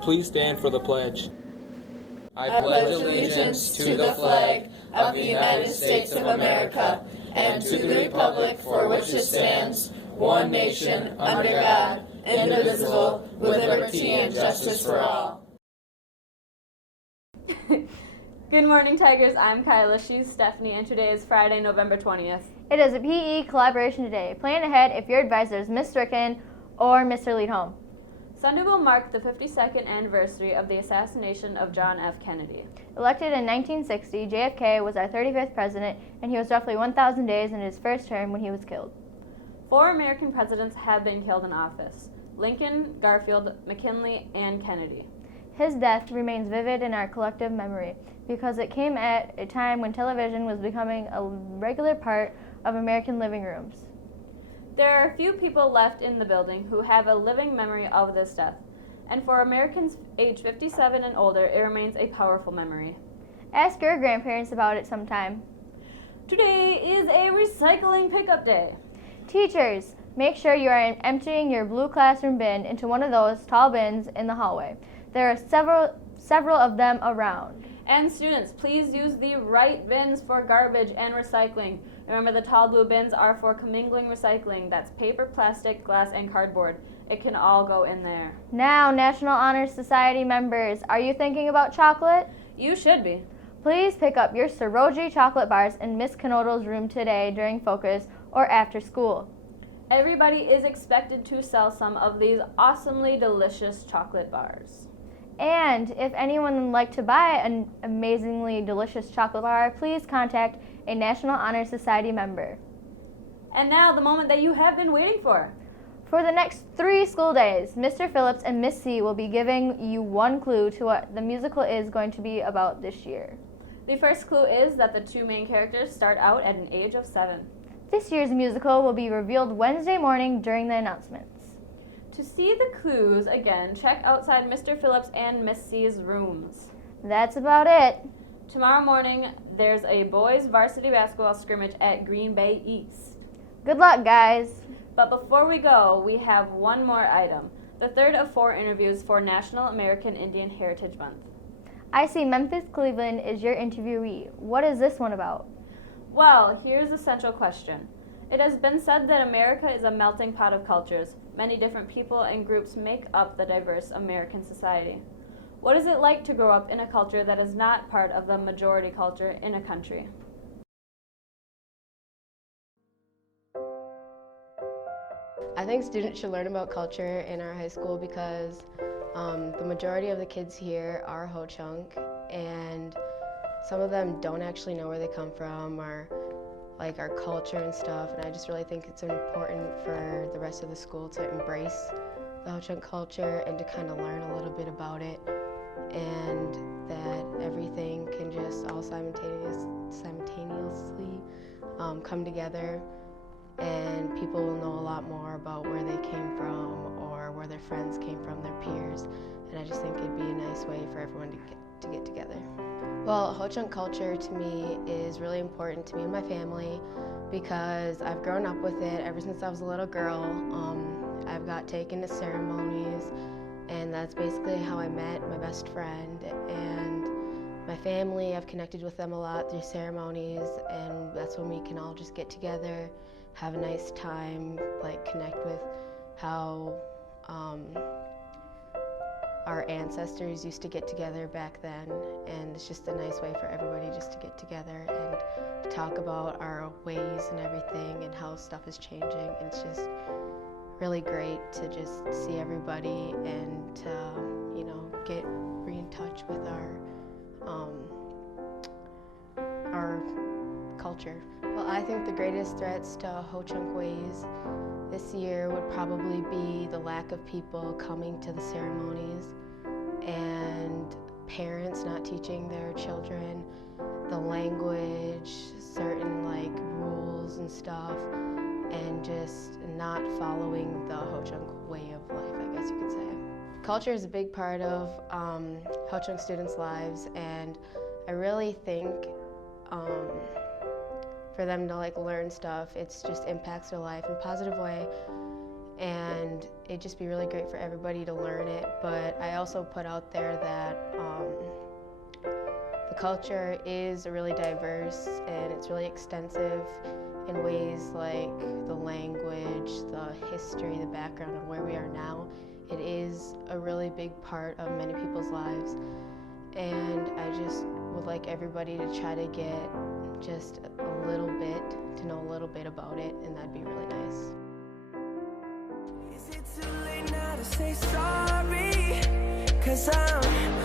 Please stand for the pledge. I pledge allegiance to the flag of the United States of America and to the republic for which it stands, one nation, under God, indivisible, with liberty and justice for all. Good morning, Tigers. I'm Kyla. She's Stephanie, and today is Friday, November 20th. It is a PE collaboration today. Plan ahead if your advisor is Ms. Stricken or Mr. Leadholm. Sunday will mark the 52nd anniversary of the assassination of John F. Kennedy. Elected in 1960, JFK was our 35th president, and he was roughly 1,000 days in his first term when he was killed. 4 American presidents have been killed in office: Lincoln, Garfield, McKinley, and Kennedy. His death remains vivid in our collective memory because it came at a time when television was becoming a regular part of American living rooms. There are few people left in the building who have a living memory of this death, and for Americans age 57 and older, it remains a powerful memory. Ask your grandparents about it sometime. Today is a recycling pickup day. Teachers, make sure you are emptying your blue classroom bin into one of those tall bins in the hallway. There are several of them around. And students, please use the right bins for garbage and recycling. Remember, the tall blue bins are for commingling recycling. That's paper, plastic, glass, and cardboard. It can all go in there. Now, National Honor Society members, are you thinking about chocolate? You should be. Please pick up your Saroji chocolate bars in Miss Knodl's room today during focus or after school. Everybody is expected to sell some of these awesomely delicious chocolate bars. And if anyone would like to buy an amazingly delicious chocolate bar, please contact a National Honor Society member. And now, the moment that you have been waiting for. For the next 3 school days, Mr. Phillips and Miss C will be giving you one clue to what the musical is going to be about this year. The first clue is that the 2 main characters start out at an age of 7. This year's musical will be revealed Wednesday morning during the announcements. To see the clues again, check outside Mr. Phillips and Miss C's rooms. That's about it. Tomorrow morning, there's a boys varsity basketball scrimmage at Green Bay East. Good luck, guys. But before we go, we have one more item, the third of 4 interviews for National American Indian Heritage Month. I see Memphis Cleveland is your interviewee. What is this one about? Well, here's the central question. It has been said that America is a melting pot of cultures. Many different people and groups make up the diverse American society. What is it like to grow up in a culture that is not part of the majority culture in a country? I think students should learn about culture in our high school because the majority of the kids here are Ho-Chunk, and some of them don't actually know where they come from or like our culture and stuff, and I just really think it's important for the rest of the school to embrace the Ho-Chunk culture and to kind of learn a little bit about it, and that everything can just all simultaneously come together, and people will know a lot more about where they came from or where their friends came from, their peers, and I just think it'd be a nice way for everyone to get together. Well, Ho-Chunk culture to me is really important to me and my family because I've grown up with it ever since I was a little girl. I've got taken to ceremonies, and that's basically how I met my best friend. And my family, I've connected with them a lot through ceremonies, and that's when we can all just get together, have a nice time, like connect with how our ancestors used to get together back then, and it's just a nice way for everybody just to get together and to talk about our ways and everything and how stuff is changing. And it's just really great to just see everybody and to, get in touch with our culture. Well, I think the greatest threats to Ho-Chunk ways this year would probably be the lack of people coming to the ceremonies and parents not teaching their children the language, certain rules and stuff, and just not following the Ho-Chunk way of life, I guess you could say. Culture is a big part of Ho-Chunk students' lives, and I really think for them to learn stuff, it just impacts their life in a positive way, and it'd just be really great for everybody to learn it. But I also put out there that the culture is really diverse and it's really extensive in ways like the language, the history, the background of where we are now. It is a really big part of many people's lives, and I just would like everybody to try to get just a little bit, to know a little bit about it, and that'd be really nice. Is it too late now to say sorry? 'Cause I'm